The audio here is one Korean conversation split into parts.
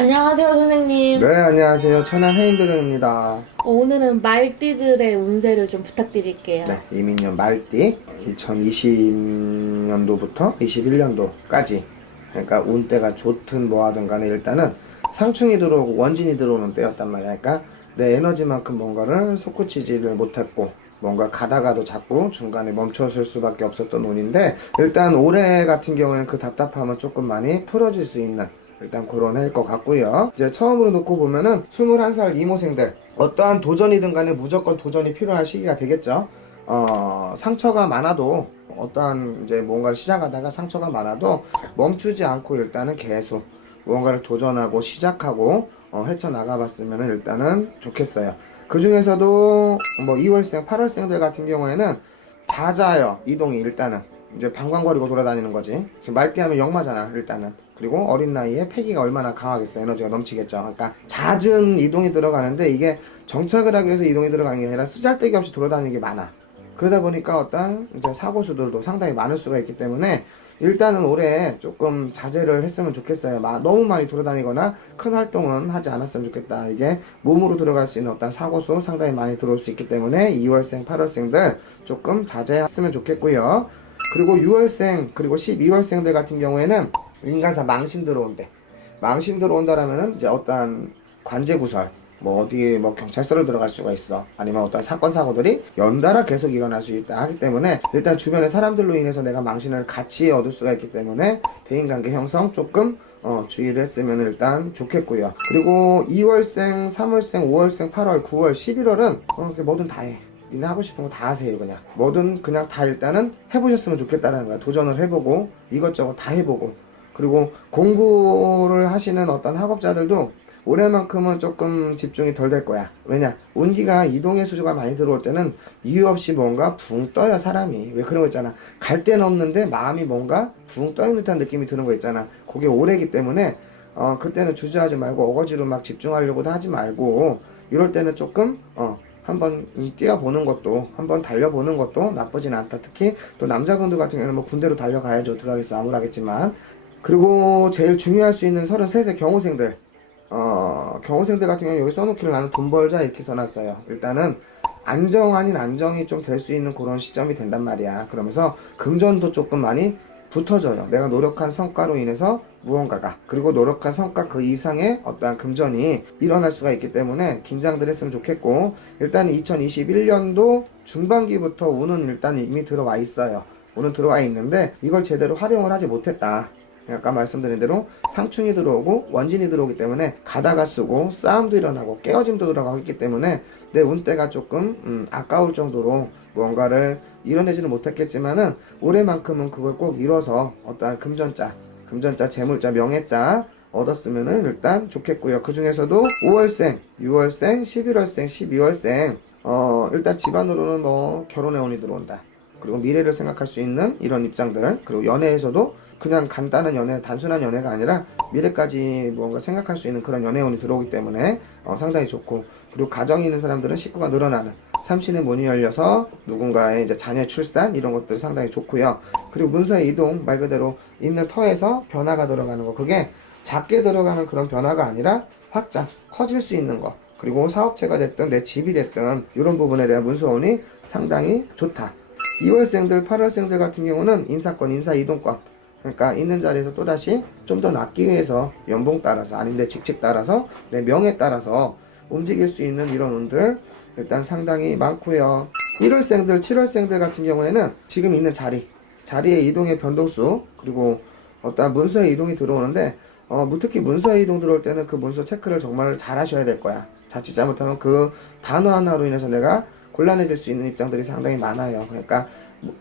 안녕하세요, 선생님. 네, 안녕하세요. 천안 해인도령입니다. 오늘은 말띠들의 운세를 좀 부탁드릴게요. 네, 이민년 말띠 2020년도부터 21년도까지 그러니까 운때가 좋든 뭐하든 간에 일단은 상충이 들어오고 원진이 들어오는 때였단 말이야. 그러니까 내 에너지만큼 뭔가를 솟구치지를 못했고 뭔가 가다가도 자꾸 중간에 멈춰설 수밖에 없었던 운인데 일단 올해 같은 경우에는 그 답답함은 조금 많이 풀어질 수 있는 일단 그런 해일 것 같고요. 이제 처음으로 놓고 보면은 21살 이모생들 어떠한 도전이든 간에 무조건 도전이 필요한 시기가 되겠죠. 상처가 많아도 어떠한 이제 뭔가를 시작하다가 상처가 많아도 멈추지 않고 일단은 계속 무언가를 도전하고 시작하고 헤쳐나가 봤으면 일단은 좋겠어요. 그 중에서도 뭐 2월생, 8월생들 같은 경우에는 잦아요. 이동이 일단은 이제 방광거리고 돌아다니는 거지. 지금 말띠하면 역마잖아 일단은. 그리고 어린 나이에 패기가 얼마나 강하겠어. 에너지가 넘치겠죠. 그러니까 잦은 이동이 들어가는데 이게 정착을 하기 위해서 이동이 들어가는 게 아니라 쓰잘데기 없이 돌아다니는 게 많아. 그러다 보니까 어떤 이제 사고수들도 상당히 많을 수가 있기 때문에 일단은 올해 조금 자제를 했으면 좋겠어요. 너무 많이 돌아다니거나 큰 활동은 하지 않았으면 좋겠다. 이게 몸으로 들어갈 수 있는 어떤 사고수 상당히 많이 들어올 수 있기 때문에 2월생, 8월생들 조금 자제했으면 좋겠고요. 그리고 6월생, 그리고 12월생들 같은 경우에는 인간사 망신 들어온대. 망신 들어온다라면은 이제 어떠한 관제구설, 뭐 어디에 뭐 경찰서를 들어갈 수가 있어. 아니면 어떤 사건 사고들이 연달아 계속 일어날 수 있다 하기 때문에 일단 주변의 사람들로 인해서 내가 망신을 같이 얻을 수가 있기 때문에 대인관계 형성 조금 주의를 했으면 일단 좋겠고요. 그리고 2월생, 3월생, 5월생, 8월, 9월, 11월은 뭐든 다 해. 니네 하고 싶은 거 다 하세요. 그냥 뭐든 그냥 다 일단은 해보셨으면 좋겠다는 거야. 도전을 해보고 이것저것 다 해보고 그리고 공부를 하시는 어떤 학업자들도 올해만큼은 조금 집중이 덜 될 거야. 왜냐? 운기가 이동의 수주가 많이 들어올 때는 이유 없이 뭔가 붕 떠요, 사람이. 왜 그런 거 있잖아. 갈 데는 없는데 마음이 뭔가 붕 떠있는 듯한 느낌이 드는 거 있잖아. 그게 올해기 때문에 그때는 주저하지 말고 어거지로 막 집중하려고도 하지 말고 이럴 때는 조금 한번 뛰어보는 것도 한번 달려보는 것도 나쁘진 않다. 특히 또 남자분들 같은 경우는 뭐 군대로 달려가야죠. 어떡하겠어. 암울하겠지만. 그리고 제일 중요할 수 있는 33세 경호생들 경호생들 같은 경우는 여기 써놓기를 나는 돈 벌자 이렇게 써놨어요. 일단은 안정 아닌 안정이 좀 될 수 있는 그런 시점이 된단 말이야. 그러면서 금전도 조금 많이 붙어져요. 내가 노력한 성과로 인해서 무언가가 그리고 노력한 성과 그 이상의 어떠한 금전이 일어날 수가 있기 때문에 긴장들 했으면 좋겠고 일단 2021년도 중반기부터 운은 일단 이미 들어와 있어요. 운은 들어와 있는데 이걸 제대로 활용을 하지 못했다. 아까 말씀드린 대로 상충이 들어오고 원진이 들어오기 때문에 가다가 쓰고 싸움도 일어나고 깨어짐도 들어가고 있기 때문에 내 운때가 조금 아까울 정도로 뭔가를 이뤄내지는 못했겠지만은 올해만큼은 그걸 꼭 이뤄서 어떠한 금전자, 재물자, 명예자 얻었으면은 일단 좋겠고요. 그 중에서도 5월생, 6월생, 11월생, 12월생 일단 집안으로는 뭐 결혼의 운이 들어온다. 그리고 미래를 생각할 수 있는 이런 입장들 그리고 연애에서도 그냥 간단한 연애, 단순한 연애가 아니라 미래까지 무언가 생각할 수 있는 그런 연애운이 들어오기 때문에 상당히 좋고 그리고 가정이 있는 사람들은 식구가 늘어나는 삼신의 문이 열려서 누군가의 이제 자녀 출산 이런 것들 상당히 좋고요. 그리고 문서의 이동 말 그대로 있는 터에서 변화가 들어가는 거 그게 작게 들어가는 그런 변화가 아니라 확장, 커질 수 있는 거 그리고 사업체가 됐든 내 집이 됐든 이런 부분에 대한 문서운이 상당히 좋다. 2월생들, 8월생들 같은 경우는 인사권, 인사이동권 그러니까 있는 자리에서 또다시 좀 더 낫기 위해서 연봉 따라서 아니면 내 직책 따라서 내 명예 따라서 움직일 수 있는 이런 운들 일단 상당히 많고요. 1월생들, 7월생들 같은 경우에는 지금 있는 자리의 이동의 변동수 그리고 어떤 문서의 이동이 들어오는데 특히 문서의 이동 들어올 때는 그 문서 체크를 정말 잘 하셔야 될 거야. 자칫 잘못하면 그 단어 하나로 인해서 내가 곤란해질 수 있는 입장들이 상당히 많아요. 그러니까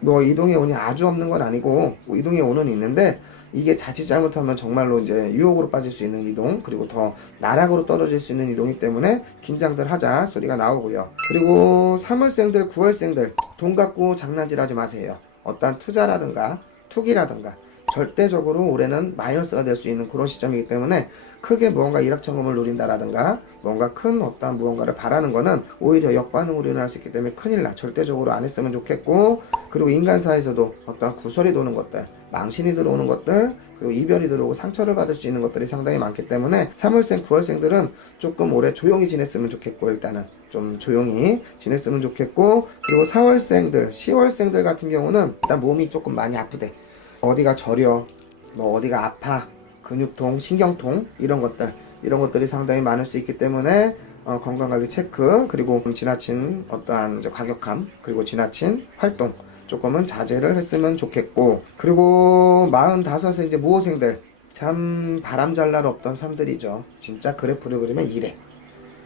뭐 이동의 운이 아주 없는 건 아니고 뭐 이동의 운은 있는데 이게 자칫 잘못하면 정말로 이제 유혹으로 빠질 수 있는 이동 그리고 더 나락으로 떨어질 수 있는 이동이기 때문에 긴장들 하자 소리가 나오고요. 그리고 3월생들 9월생들 돈 갖고 장난질하지 마세요. 어떠한 투자라든가 투기라든가 절대적으로 올해는 마이너스가 될 수 있는 그런 시점이기 때문에 크게 무언가 일확천금을 노린다라든가 뭔가 큰 어떠한 무언가를 바라는 거는 오히려 역반응으로 일어날 수 있기 때문에 큰일 나. 절대적으로 안 했으면 좋겠고 그리고 인간사에서도 어떠한 구설이 도는 것들 망신이 들어오는 것들 그리고 이별이 들어오고 상처를 받을 수 있는 것들이 상당히 많기 때문에 3월생, 9월생들은 조금 올해 조용히 지냈으면 좋겠고, 일단은 좀 조용히 지냈으면 좋겠고, 그리고 4월생들, 10월생들 같은 경우는 일단 몸이 조금 많이 아프대. 어디가 저려, 뭐 어디가 아파, 근육통, 신경통 이런 것들이 상당히 많을 수 있기 때문에 건강관리 체크, 그리고 지나친 어떠한 과격함, 그리고 지나친 활동 조금은 자제를 했으면 좋겠고, 그리고 45세 이제 무호생들, 참 바람 잘 날 없던 삶들이죠. 진짜 그래프를 그리면 이래.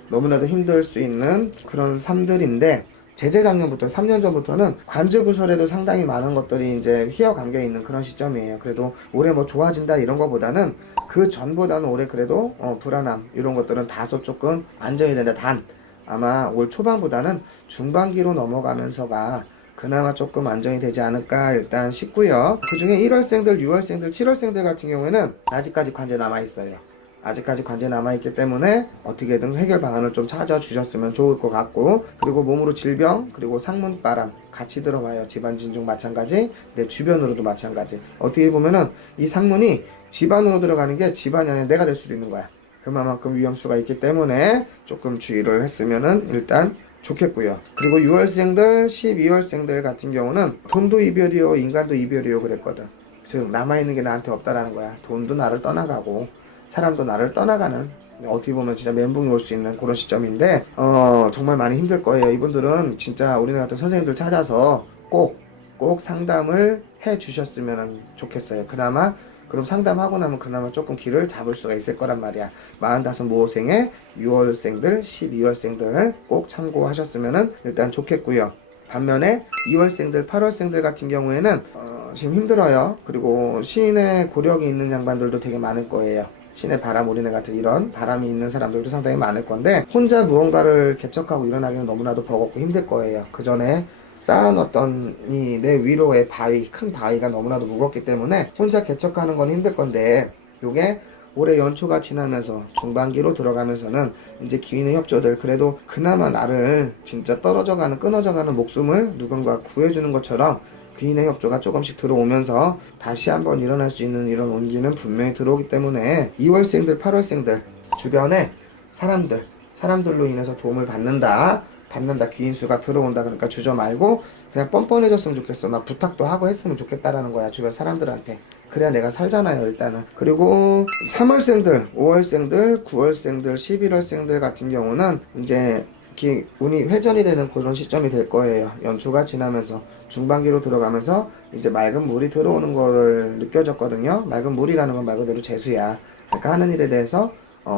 너무나도 힘들 수 있는 그런 삶들인데, 재작년부터 3년 전부터는 관제 구설에도 상당히 많은 것들이 이제 휘어 감겨 있는 그런 시점이에요. 그래도 올해 뭐 좋아진다 이런 것보다는 그 전보다는 올해 그래도 불안함 이런 것들은 다소 조금 안정이 된다. 단 아마 올 초반보다는 중반기로 넘어가면서가 그나마 조금 안정이 되지 않을까 일단 싶고요. 그 중에 1월생들, 6월생들, 7월생들 같은 경우에는 아직까지 관제 남아있어요. 아직까지 관제 남아있기 때문에 어떻게든 해결 방안을 좀 찾아주셨으면 좋을 것 같고, 그리고 몸으로 질병, 그리고 상문바람 같이 들어와요. 집안 진중 마찬가지, 내 주변으로도 마찬가지. 어떻게 보면은 이 상문이 집안으로 들어가는 게 집안이 아니라 내가 될 수도 있는 거야. 그만큼 위험수가 있기 때문에 조금 주의를 했으면은 일단 좋겠고요. 그리고 6월생들, 12월생들 같은 경우는 돈도 이별이요, 인간도 이별이요 그랬거든. 즉 남아있는 게 나한테 없다라는 거야. 돈도 나를 떠나가고 사람도 나를 떠나가는, 어떻게 보면 진짜 멘붕이 올 수 있는 그런 시점인데, 정말 많이 힘들 거예요. 이분들은 진짜 우리네 같은 선생님들 찾아서 꼭 상담을 해 주셨으면 좋겠어요. 그나마 그럼 상담하고 나면 그나마 조금 길을 잡을 수가 있을 거란 말이야. 45 모호생의 6월생들, 12월생들 꼭 참고하셨으면 일단 좋겠고요. 반면에 2월생들, 8월생들 같은 경우에는 지금 힘들어요. 그리고 신의 고력이 있는 양반들도 되게 많을 거예요. 신의 바람, 우리네 같은 이런 바람이 있는 사람들도 상당히 많을 건데, 혼자 무언가를 개척하고 일어나기는 너무나도 버겁고 힘들 거예요. 그 전에 쌓아놨던 이 내 위로의 바위, 큰 바위가 너무나도 무겁기 때문에 혼자 개척하는 건 힘들 건데, 요게 올해 연초가 지나면서 중반기로 들어가면서는 이제 기인의 협조들, 그래도 그나마 나를 진짜 떨어져가는, 끊어져가는 목숨을 누군가 구해주는 것처럼 귀인의 협조가 조금씩 들어오면서 다시 한번 일어날 수 있는 이런 온기는 분명히 들어오기 때문에 2월생들, 8월생들 주변에 사람들로 인해서 도움을 받는다, 귀인수가 들어온다. 그러니까 주저 말고 그냥 뻔뻔해졌으면 좋겠어. 막 부탁도 하고 했으면 좋겠다라는 거야, 주변 사람들한테. 그래야 내가 살잖아요, 일단은. 그리고 3월생들, 5월생들, 9월생들, 11월생들 같은 경우는 이제 운이 회전이 되는 그런 시점이 될 거예요. 연초가 지나면서 중반기로 들어가면서 이제 맑은 물이 들어오는 거를 느껴졌거든요. 맑은 물이라는 건 말 그대로 재수야. 그러니까 하는 일에 대해서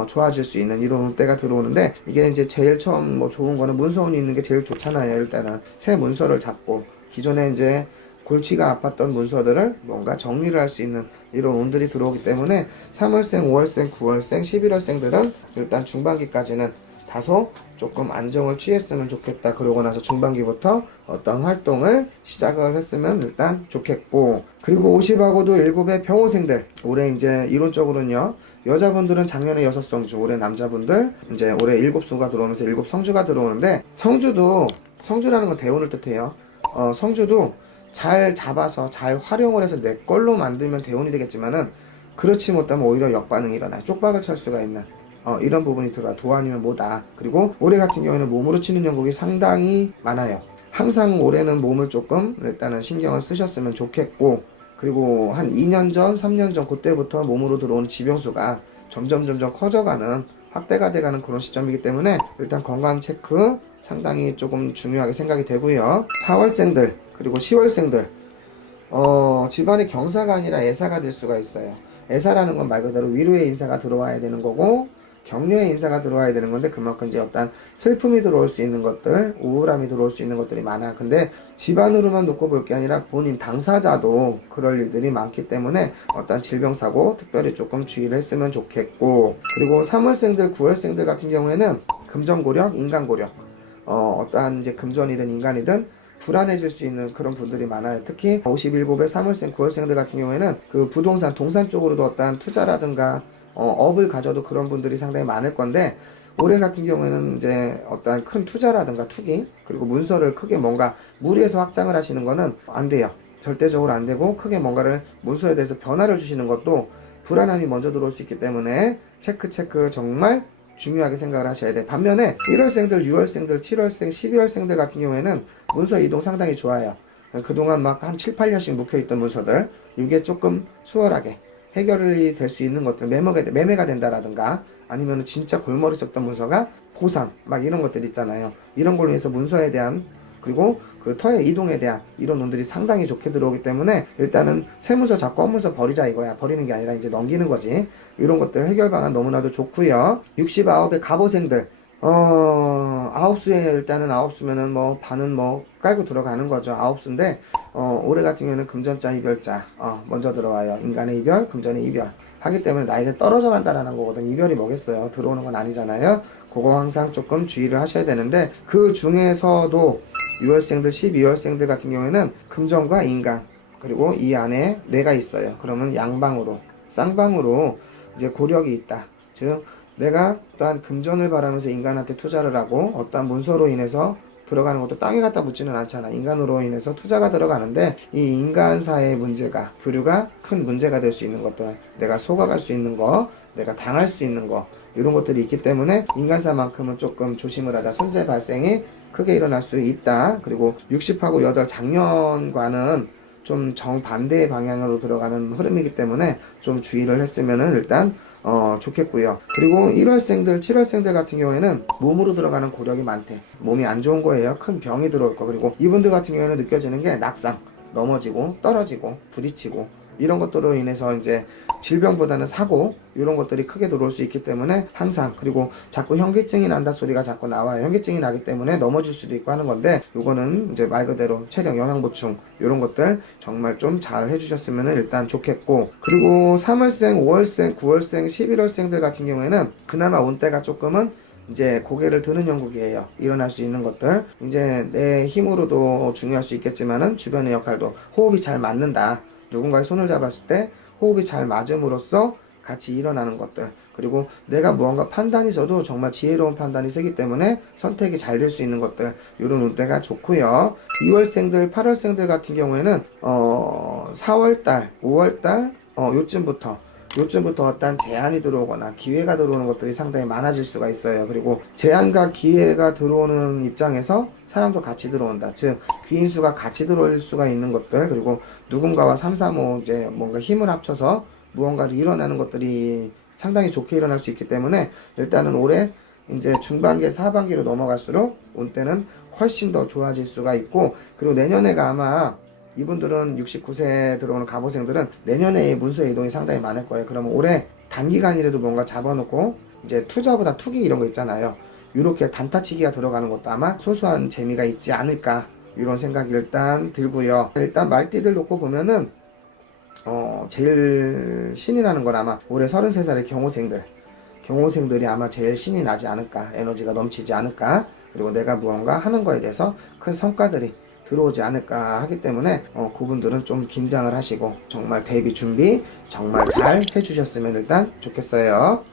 좋아질 수 있는 이런 때가 들어오는데, 이게 이제 제일 처음 뭐 좋은 거는 문서운이 있는 게 제일 좋잖아요. 일단은 새 문서를 잡고 기존에 이제 골치가 아팠던 문서들을 뭔가 정리를 할 수 있는 이런 운들이 들어오기 때문에 3월생, 5월생, 9월생, 11월생들은 일단 중반기까지는 다소 조금 안정을 취했으면 좋겠다. 그러고 나서 중반기부터 어떤 활동을 시작을 했으면 일단 좋겠고, 그리고 50하고도 7의 병호생들, 올해 이제 이론적으로는요, 여자분들은 작년에 6성주, 올해 남자분들 이제 올해 7수가 들어오면서 7성주가 들어오는데, 성주라는 건 대운을 뜻해요. 성주도 잘 잡아서 잘 활용을 해서 내 걸로 만들면 대운이 되겠지만은, 그렇지 못하면 오히려 역반응이 일어나요. 쪽박을 찰 수가 있는 이런 부분이 들어와. 도안이면 뭐다. 그리고 올해 같은 경우에는 몸으로 치는 연극이 상당히 많아요. 항상 올해는 몸을 조금 일단은 신경을 쓰셨으면 좋겠고, 그리고 한 2년 전, 3년 전 그때부터 몸으로 들어오는 지병수가 점점 커져가는, 확대가 돼가는 그런 시점이기 때문에 일단 건강 체크 상당히 조금 중요하게 생각이 되고요. 4월생들 그리고 10월생들, 집안의 경사가 아니라 애사가 될 수가 있어요. 애사라는 건 말 그대로 위로의 인사가 들어와야 되는 거고, 격려의 인사가 들어와야 되는 건데, 그만큼 이제 어떤 슬픔이 들어올 수 있는 것들, 우울함이 들어올 수 있는 것들이 많아. 근데 집안으로만 놓고 볼 게 아니라 본인 당사자도 그럴 일들이 많기 때문에 어떤 질병사고 특별히 조금 주의를 했으면 좋겠고, 그리고 3월생들, 9월생들 같은 경우에는 금전고력, 인간고력, 어떠한 이제 금전이든 인간이든 불안해질 수 있는 그런 분들이 많아요. 특히 57의 3월생, 9월생들 같은 경우에는 그 부동산, 동산 쪽으로도 어떠한 투자라든가 업을 가져도 그런 분들이 상당히 많을 건데, 올해 같은 경우에는 이제 어떠한 큰 투자라든가 투기, 그리고 문서를 크게 뭔가 무리해서 확장을 하시는 거는 안 돼요. 절대적으로 안 되고 크게 뭔가를 문서에 대해서 변화를 주시는 것도 불안함이 먼저 들어올 수 있기 때문에 체크 정말 중요하게 생각을 하셔야 돼. 반면에 1월생들, 6월생들, 7월생, 12월생들 같은 경우에는 문서 이동 상당히 좋아요. 그동안 막 한 7, 8년씩 묵혀있던 문서들 이게 조금 수월하게 해결이 될 수 있는 것들, 매매가 된다라든가 아니면 진짜 골머리 썩던 문서가 보상 막 이런 것들 있잖아요. 이런 걸로 해서 문서에 대한 그리고 그 터의 이동에 대한 이런 논들이 상당히 좋게 들어오기 때문에 일단은 세문서 잡고 헛문서 버리자 이거야. 버리는 게 아니라 이제 넘기는 거지. 이런 것들 해결 방안 너무나도 좋고요. 69의 갑오생들 9수에 일단은 9수면은 뭐 반은 뭐 깔고 들어가는 거죠. 9수인데 올해 같은 경우에는 금전자 이별자 먼저 들어와요. 인간의 이별, 금전의 이별 하기 때문에 나에게 떨어져 간다라는 거거든. 이별이 뭐겠어요. 들어오는 건 아니잖아요. 그거 항상 조금 주의를 하셔야 되는데 그 중에서도 6월생들, 12월생들 같은 경우에는 금전과 인간 그리고 이 안에 내가 있어요. 그러면 양방으로 쌍방으로 이제 고력이 있다. 즉 내가 어떠한 금전을 바라면서 인간한테 투자를 하고 어떠한 문서로 인해서 들어가는 것도 땅에 갖다 묻지는 않잖아. 인간으로 인해서 투자가 들어가는데 이 인간사의 문제가 교류가 큰 문제가 될 수 있는 것들 내가 속아갈 수 있는 거 내가 당할 수 있는 거 이런 것들이 있기 때문에 인간사만큼은 조금 조심을 하자. 손재 발생이 크게 일어날 수 있다. 그리고 60하고 8 작년과는 좀 정반대의 방향으로 들어가는 흐름이기 때문에 좀 주의를 했으면은 일단 좋겠고요. 그리고 1월생들, 7월생들 같은 경우에는 몸으로 들어가는 고력이 많대. 몸이 안 좋은 거예요. 큰 병이 들어올 거. 그리고 이분들 같은 경우에는 느껴지는 게 낙상, 넘어지고 떨어지고 부딪히고 이런 것들로 인해서 이제 질병보다는 사고 이런 것들이 크게 들어올 수 있기 때문에 항상 그리고 자꾸 현기증이 난다 소리가 자꾸 나와요. 현기증이 나기 때문에 넘어질 수도 있고 하는 건데 요거는 이제 말 그대로 체력 영양 보충 이런 것들 정말 좀 잘 해주셨으면 일단 좋겠고 그리고 3월생, 5월생, 9월생, 11월생들 같은 경우에는 그나마 온 때가 조금은 이제 고개를 드는 형국이에요. 일어날 수 있는 것들 이제 내 힘으로도 중요할 수 있겠지만은 주변의 역할도 호흡이 잘 맞는다. 누군가의 손을 잡았을 때 호흡이 잘 맞음으로써 같이 일어나는 것들 그리고 내가 무언가 판단이 서도 정말 지혜로운 판단이 세기 때문에 선택이 잘 될 수 있는 것들 이런 운대가 좋고요. 2월생들 8월생들 같은 경우에는 4월달 5월달 요쯤부터 어떤 제한이 들어오거나 기회가 들어오는 것들이 상당히 많아질 수가 있어요. 그리고 제한과 기회가 들어오는 입장에서 사람도 같이 들어온다. 즉 귀인수가 같이 들어올 수가 있는 것들 그리고 누군가와 3, 3, 5 이제 뭔가 힘을 합쳐서 무언가를 일어나는 것들이 상당히 좋게 일어날 수 있기 때문에 일단은 올해 이제 중반기에서 하반기로 넘어갈수록 운때는 훨씬 더 좋아질 수가 있고 그리고 내년에가 아마 이분들은 69세 들어오는 갑오생들은 내년에 문서의 이동이 상당히 많을 거예요. 그러면 올해 단기간이라도 뭔가 잡아놓고 이제 투자보다 투기 이런 거 있잖아요. 이렇게 단타치기가 들어가는 것도 아마 소소한 재미가 있지 않을까 이런 생각이 일단 들고요. 일단 말띠들 놓고 보면은 제일 신이 나는 건 아마 올해 33살의 경호생들이 아마 제일 신이 나지 않을까 에너지가 넘치지 않을까 그리고 내가 무언가 하는 거에 대해서 큰 성과들이 들어오지 않을까 하기 때문에 그분들은 좀 긴장을 하시고 정말 대비 준비 정말 잘 해주셨으면 일단 좋겠어요.